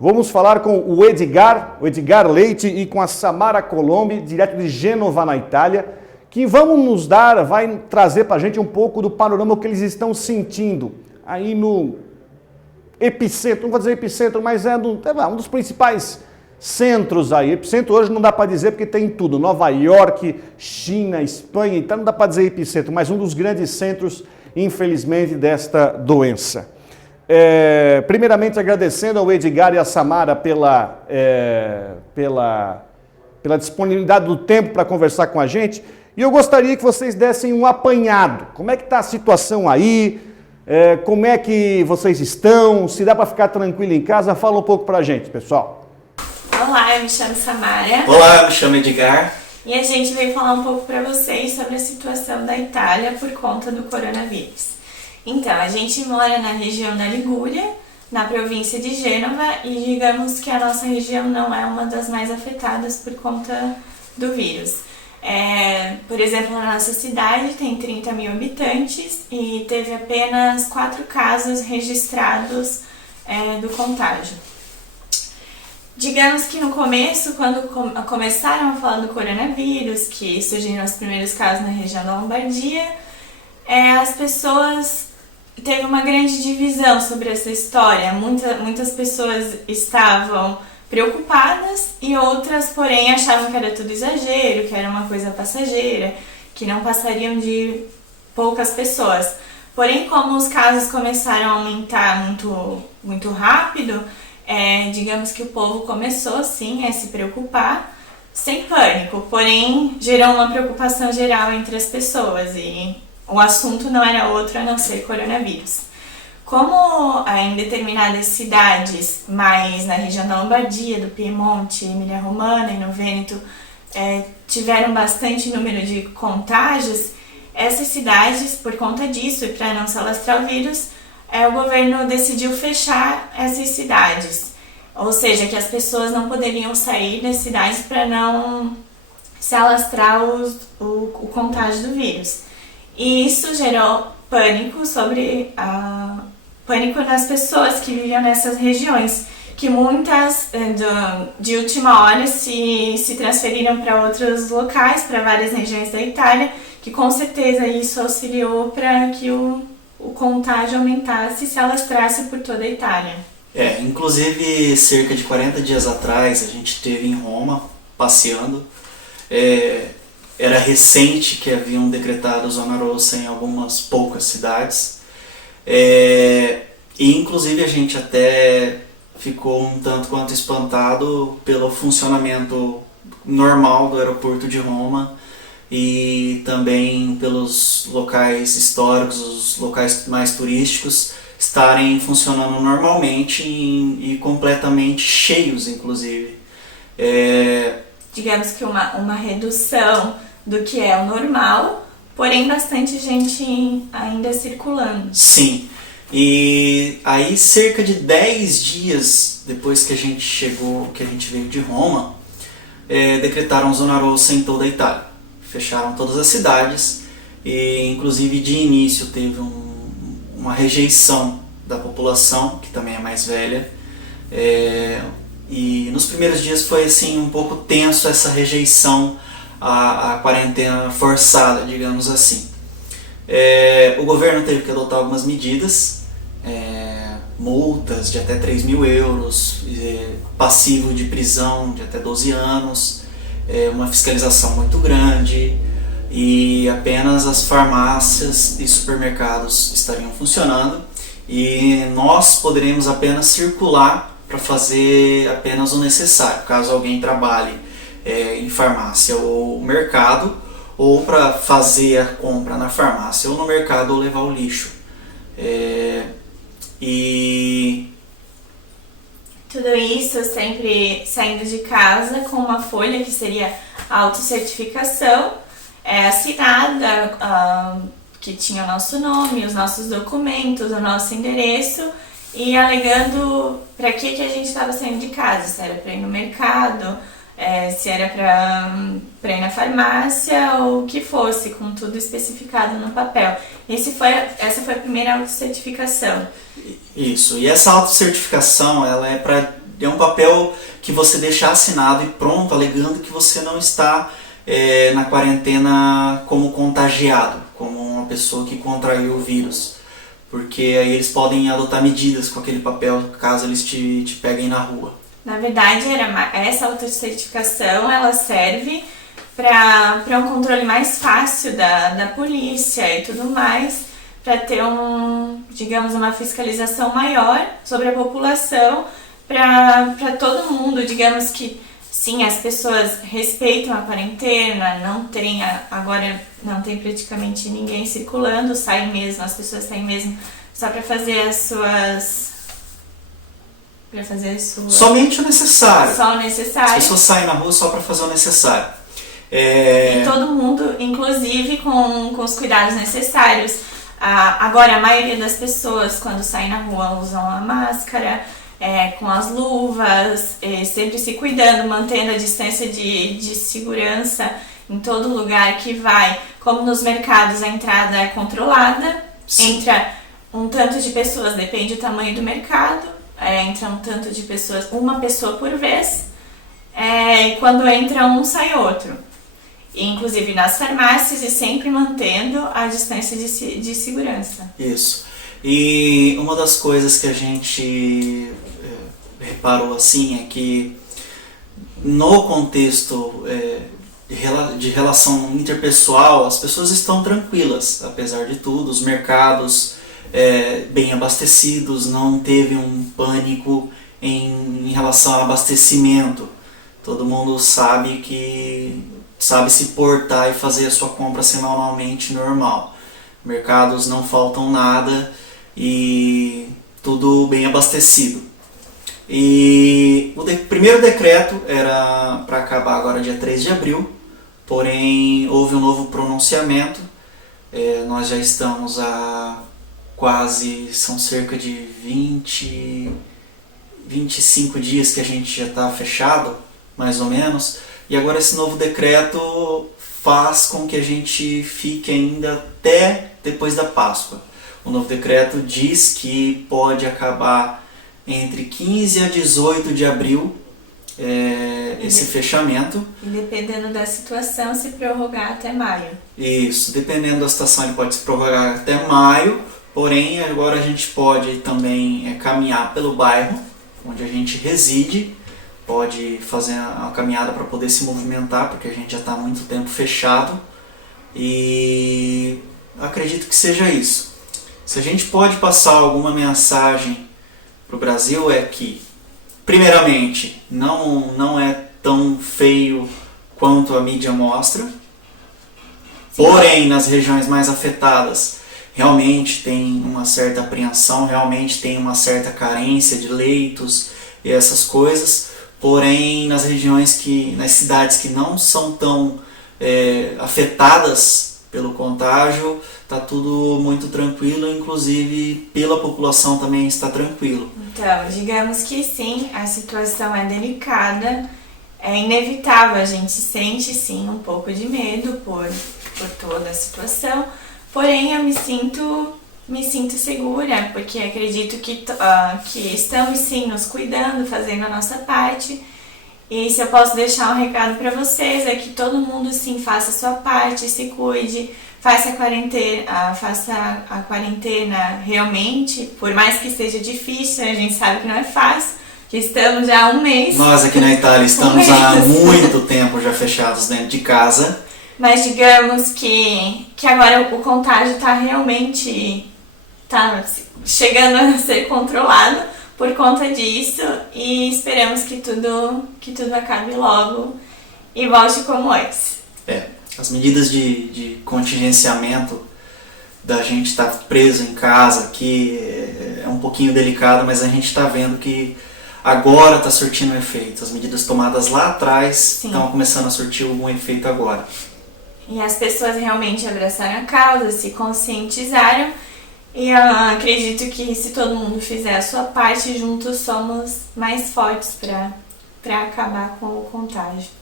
Vamos falar com o Edgar Leite e com a Samara Colombi, direto de Gênova, na Itália, que vai trazer para a gente um pouco do panorama que eles estão sentindo aí no epicentro, não vou dizer epicentro, mas é um dos principais centros aí. Epicentro hoje não dá para dizer porque tem tudo, Nova York, China, Espanha, então não dá para dizer epicentro, mas um dos grandes centros, infelizmente, desta doença. Primeiramente agradecendo ao Edgar e à Samara pela disponibilidade do tempo para conversar com a gente, e eu gostaria que vocês dessem um apanhado. Como é que está a situação aí? Como é que vocês estão? Se dá para ficar tranquilo em casa, fala um pouco para a gente, pessoal. Olá, eu me chamo Samara. Olá, eu me chamo Edgar. E a gente veio falar um pouco para vocês sobre a situação da Itália por conta do coronavírus. Então, a gente mora na região da Ligúria, na província de Gênova, e digamos que a nossa região não é uma das mais afetadas por conta do vírus. Por exemplo, na nossa cidade tem 30 mil habitantes e teve apenas 4 casos registrados do contágio. Digamos que no começo, quando começaram a falar do coronavírus, que surgiram os primeiros casos na região da Lombardia, as pessoas... Teve uma grande divisão sobre essa história. Muitas pessoas estavam preocupadas e outras, porém, achavam que era tudo exagero, que era uma coisa passageira, que não passariam de poucas pessoas. Porém, como os casos começaram a aumentar muito rápido, digamos que o povo começou, sim, a se preocupar, sem pânico, porém, gerou uma preocupação geral entre as pessoas e o assunto não era outro a não ser coronavírus. Como em determinadas cidades, mais na região da Lombardia, do Piemonte, Emília-Romagna e no Vêneto, tiveram bastante número de contágios, essas cidades, por conta disso e para não se alastrar o vírus, o governo decidiu fechar essas cidades. Ou seja, que as pessoas não poderiam sair das cidades para não se alastrar o contágio do vírus. E isso gerou pânico pânico nas pessoas que viviam nessas regiões, que muitas de última hora se transferiram para outros locais, para várias regiões da Itália, que com certeza isso auxiliou para que o contágio aumentasse e se alastrasse por toda a Itália. Inclusive cerca de 40 dias atrás a gente esteve em Roma passeando. Era recente que haviam decretado zona rossa em algumas poucas cidades, e inclusive a gente até ficou um tanto quanto espantado pelo funcionamento normal do aeroporto de Roma e também pelos locais históricos, os locais mais turísticos estarem funcionando normalmente e completamente cheios, inclusive. Digamos que uma redução do que é o normal, porém bastante gente ainda circulando. Sim, e aí cerca de 10 dias depois que a gente veio de Roma, decretaram zona rossa em toda a Itália. Fecharam todas as cidades e inclusive de início teve uma rejeição da população, que também é mais velha, e nos primeiros dias foi assim um pouco tenso essa rejeição a quarentena forçada, digamos assim. O governo teve que adotar algumas medidas, multas de até 3 mil euros, passivo de prisão de até 12 anos, uma fiscalização muito grande, e apenas as farmácias e supermercados estariam funcionando e nós poderemos apenas circular para fazer apenas o necessário, caso alguém trabalhe em farmácia ou mercado, ou para fazer a compra na farmácia ou no mercado ou levar o lixo. E tudo isso sempre saindo de casa com uma folha que seria a autocertificação, assinada, que tinha o nosso nome, os nossos documentos, o nosso endereço, e alegando para que a gente estava saindo de casa, se era para ir no mercado, se era para ir na farmácia ou o que fosse, com tudo especificado no papel. Essa foi a primeira autocertificação. Isso, e essa autocertificação ela é para É um papel que você deixa assinado e pronto, alegando que você não está na quarentena como contagiado, como uma pessoa que contraiu o vírus. Porque aí eles podem adotar medidas com aquele papel caso eles te peguem na rua. Na verdade, essa autocertificação ela serve para um controle mais fácil da polícia e tudo mais, para ter digamos, uma fiscalização maior sobre a população, para todo mundo, digamos que sim, as pessoas respeitam a quarentena, agora não tem praticamente ninguém circulando, as pessoas saem mesmo só para fazer as suas... Somente o necessário. Só o necessário. As pessoas saem na rua só para fazer o necessário. E todo mundo, inclusive com os cuidados necessários. Agora, a maioria das pessoas, quando saem na rua, usam a máscara, com as luvas, sempre se cuidando, mantendo a distância de segurança em todo lugar que vai. Como nos mercados, a entrada é controlada. Sim. Entra um tanto de pessoas, depende do tamanho do mercado. Entra um tanto de pessoas, uma pessoa por vez. E quando entra um, sai outro. Inclusive nas farmácias e sempre mantendo a distância de segurança. Isso. E uma das coisas que a gente reparou assim é que no contexto de relação interpessoal as pessoas estão tranquilas, apesar de tudo. Os mercados bem abastecidos, não teve um pânico em relação ao abastecimento. Todo mundo sabe se portar e fazer a sua compra semanalmente normal. Mercados não faltam nada e tudo bem abastecido. E o primeiro decreto era para acabar agora dia 3 de abril, porém houve um novo pronunciamento. Nós já estamos a quase, são cerca de 25 dias que a gente já está fechado, mais ou menos, e agora esse novo decreto faz com que a gente fique ainda até depois da Páscoa. O novo decreto diz que pode acabar entre 15 a 18 de abril esse fechamento. E dependendo da situação, se prorrogar até maio. Isso, dependendo da situação ele pode se prorrogar até maio, porém agora a gente pode também caminhar pelo bairro onde a gente reside, pode fazer a caminhada para poder se movimentar, porque a gente já está há muito tempo fechado, e acredito que seja isso. Se a gente pode passar alguma mensagem para o Brasil é que, primeiramente, não é tão feio quanto a mídia mostra, porém nas regiões mais afetadas realmente tem uma certa apreensão, realmente tem uma certa carência de leitos e essas coisas. Porém, nas cidades que não são tão afetadas pelo contágio, está tudo muito tranquilo, inclusive pela população também está tranquilo. Então, digamos que sim, a situação é delicada, é inevitável, a gente sente sim um pouco de medo por toda a situação, porém eu me sinto segura, porque acredito que estamos sim nos cuidando, fazendo a nossa parte. E se eu posso deixar um recado para vocês é que todo mundo sim faça a sua parte, se cuide, faça a quarentena realmente, por mais que seja difícil, a gente sabe que não é fácil, que estamos já há um mês. Nós aqui na Itália estamos há muito tempo já fechados dentro de casa. Mas digamos que agora o contágio está chegando a ser controlado por conta disso, e esperamos que tudo acabe logo e volte como antes. As medidas de contingenciamento da gente estar preso em casa aqui é um pouquinho delicado, mas a gente está vendo que agora está surtindo efeito. As medidas tomadas lá atrás estão começando a surtir algum efeito agora. E as pessoas realmente abraçaram a causa, se conscientizaram, e eu acredito que se todo mundo fizer a sua parte, juntos somos mais fortes para acabar com o contágio.